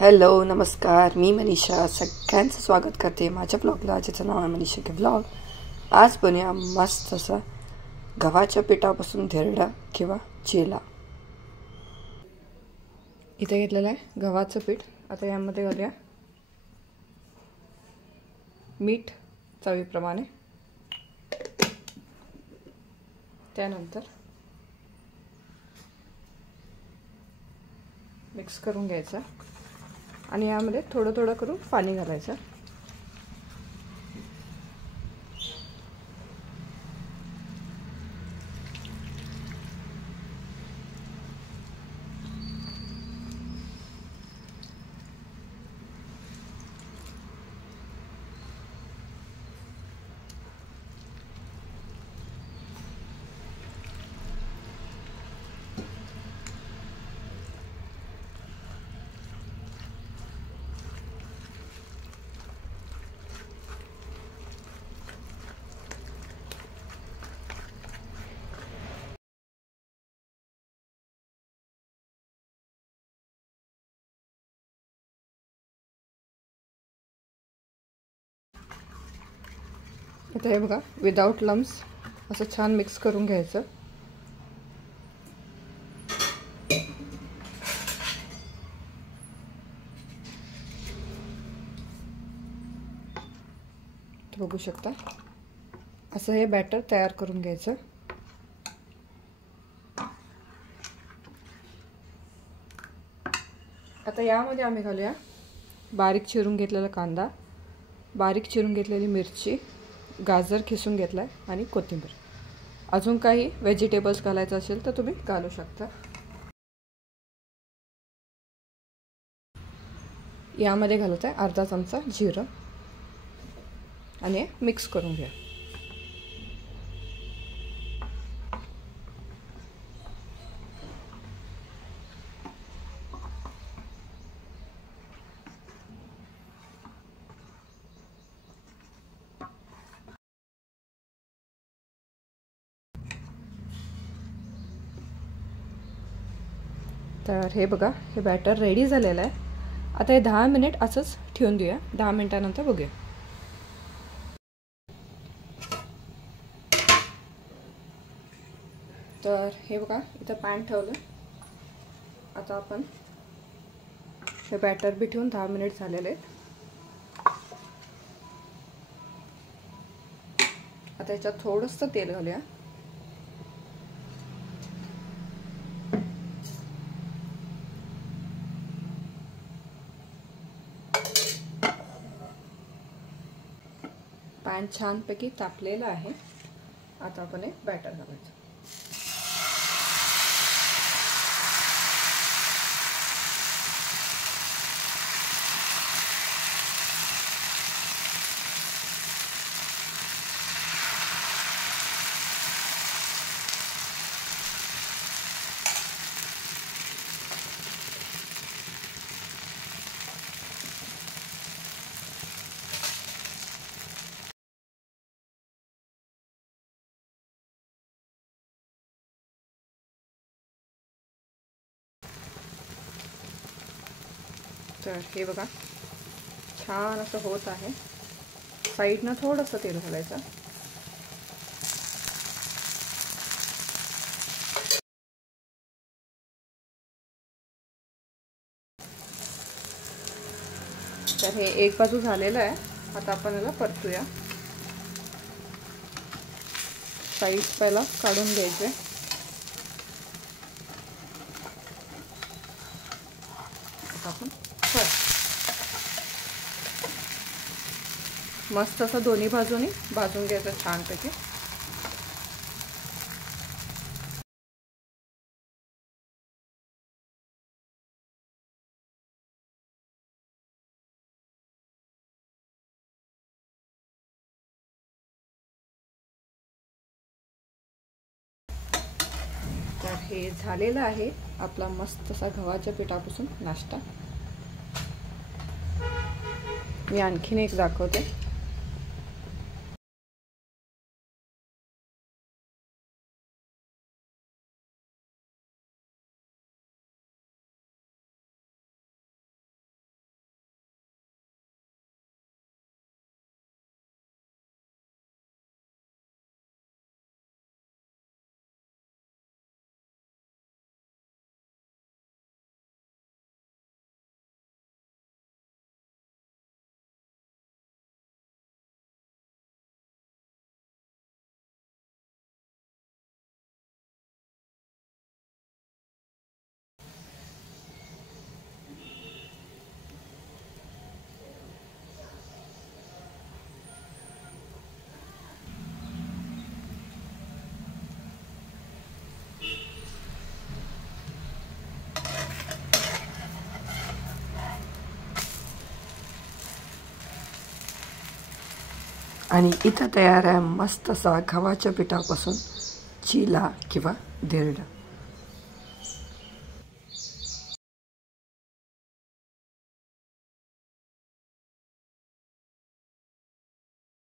Hello नमस्कार, मी मनीषा सगळ्यांचं स्वागत करते माझ्या ब्लॉगला, ज्याचं नाव आहे मनीषा के ब्लॉग. आज बनवूया मस्त असा गव्हाच्या पिठापासून धिरडा किंवा चिला. इथे घेतलेलं आहे गव्हाचं पीठ. आता यामध्ये घालूया मीठ चवीप्रमाणे, त्यानंतर मिक्स करून घ्यायचं आणि यामध्ये थोडं थोडं करून पाणी घालायचं. आता हे बघा, विदाउट लम्स असं छान मिक्स करून घ्यायचं. बघू शकता, असं हे बॅटर तयार करून घ्यायचं. आता यामध्ये आम्ही घालूया बारीक चिरून घेतलेला कांदा, बारीक चिरून घेतलेली मिरची, गाजर खिसून घेतलाय आणि कोथिंबीर. अजून काही व्हेजिटेबल्स घालायचं असेल तर तुम्ही घालू शकता. यामध्ये घालत आहे अर्धा चमचा जिरं आणि मिक्स करून घ्या. तर हे बघा, हे बॅटर रेडी झालेलं आहे. आता हे 10 मिनिट असंच ठेवून देऊया. 10 मिनिटानंतर बघूया. तर हे बघा, इथं पॅन ठेवलं. आता आपण हे बॅटर बी ठेवून 10 मिनिट झालेले आहेत. आता याच्यात थोडंसं तेल घालूया. पॅन छानपैकी तापलेला आहे. आता आपण हे बॅटर घालायचं. तर हे बघा, छान असं होत आहे. साईडनं थोडंसं तेल घालायचं. तर हे एक बाजू झालेलं आहे. आता आपण याला परतूया. साईड पहिला काढून घ्यायचे. आपण मस्त असं दोन्ही बाजूनी भाजून घ्यायचं छानपैकी. तर हे झालेलं आहे आपला मस्त असा गव्हाच्या पिठापासून नाश्ता. मी आणखीन एक दाखवते. आणि इथं तयार आहे मस्त असा गव्हाच्या पिठापासून चिला किंवा धिरडा.